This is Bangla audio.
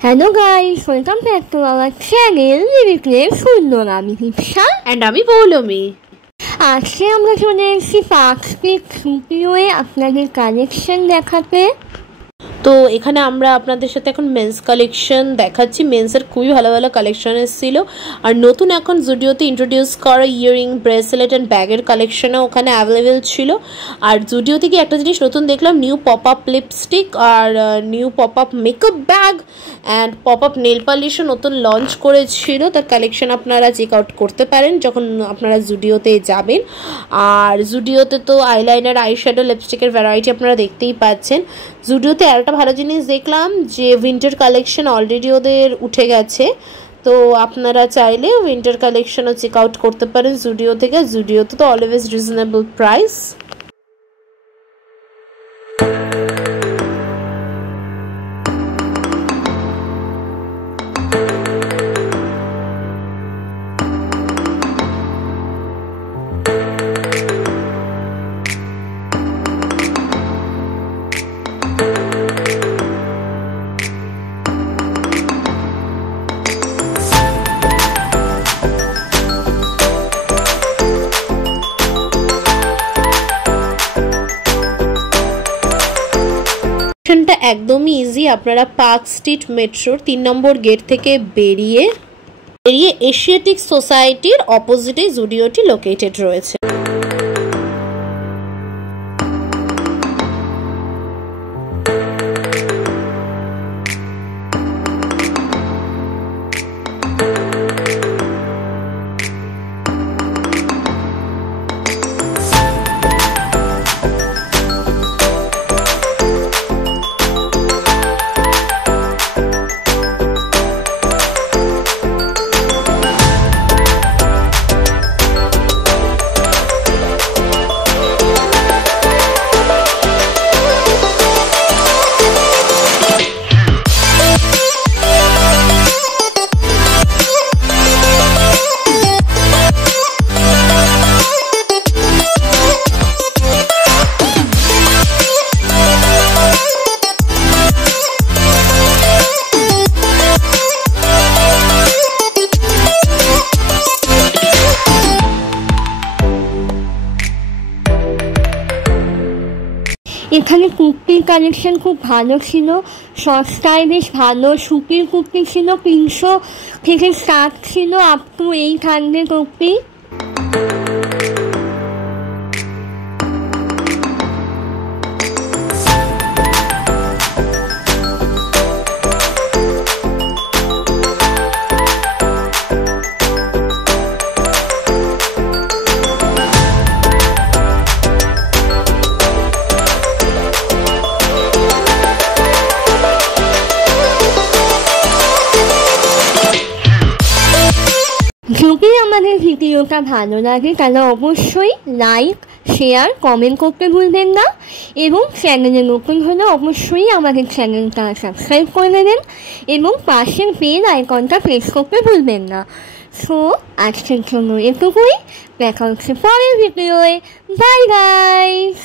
Hello guys, welcome back to our channel Lyrically Sundor. আমি দীপশা and আমি পৌলমি। আজকে আমরা চলে এসেছি পার্কস্ট্রিট সুপিওয়ে আপনাদের কালেকশন দেখাতে। তো এখানে আমরা আপনাদের সাথে এখন মেন্স কালেকশন দেখাচ্ছি। মেন্সের খুবই ভালো ভালো কালেকশন এসেছিল, আর নতুন এখন জুডিওতে ইন্ট্রোডিউস করা ইয়ারিং, ব্রেসলেট অ্যান্ড ব্যাগের কালেকশনও ওখানে অ্যাভেলেবেল ছিল। আর জুডিও থেকে একটা জিনিস নতুন দেখলাম, নিউ পপ আপ লিপস্টিক আর new pop up makeup bag and pop up nail পালিশও নতুন লঞ্চ করেছিল। তার কালেকশন আপনারা চেক আউট করতে পারেন যখন আপনারা জুডিওতে যাবেন। আর জুডিওতে তো আইলাইনার, আইশ্যাডো, লিপস্টিকের ভ্যারাইটি আপনারা দেখতেই পাচ্ছেন। জুডিওতে একটা ভালো জিনিস দেখলাম যে উইন্টার কালেকশন অলরেডি ওদের উঠে গেছে, তো আপনারা চাইলে উইন্টার কালেকশনও চেক আউট করতে পারেন জুডিও থেকে। জুডিওতে তো অলওয়েজ রিজনেবল প্রাইস। একদমই ইজি। আপনারা পার্ক স্ট্রিট মেট্রোর 3 নম্বর গেট থেকে বেরিয়ে এশিয়াটিক সোসাইটির অপোজিটে জুডিওটি লোকেটেড রয়েছে। এখানে কুর্তির কালেকশন খুব ভালো ছিল, সস্তায় বেশ ভালো সুতির কুর্তি ছিল, 300 থেকে স্টার্ট ছিল আপ টু 800 কুর্তি। যদি আমাদের ভিডিওটা ভালো লাগে তাহলে অবশ্যই লাইক, শেয়ার, কমেন্ট করতে ভুলবেন না, এবং চ্যানেলে নতুন হলে অবশ্যই আমাদের চ্যানেলটা সাবস্ক্রাইব করে নেবেন এবং পাশের বেল আইকনটা প্রেস করতে ভুলবেন না। সো আজকের জন্য এটুকুই, দেখা হচ্ছে পরের ভিডিওয়ে। Bye guys.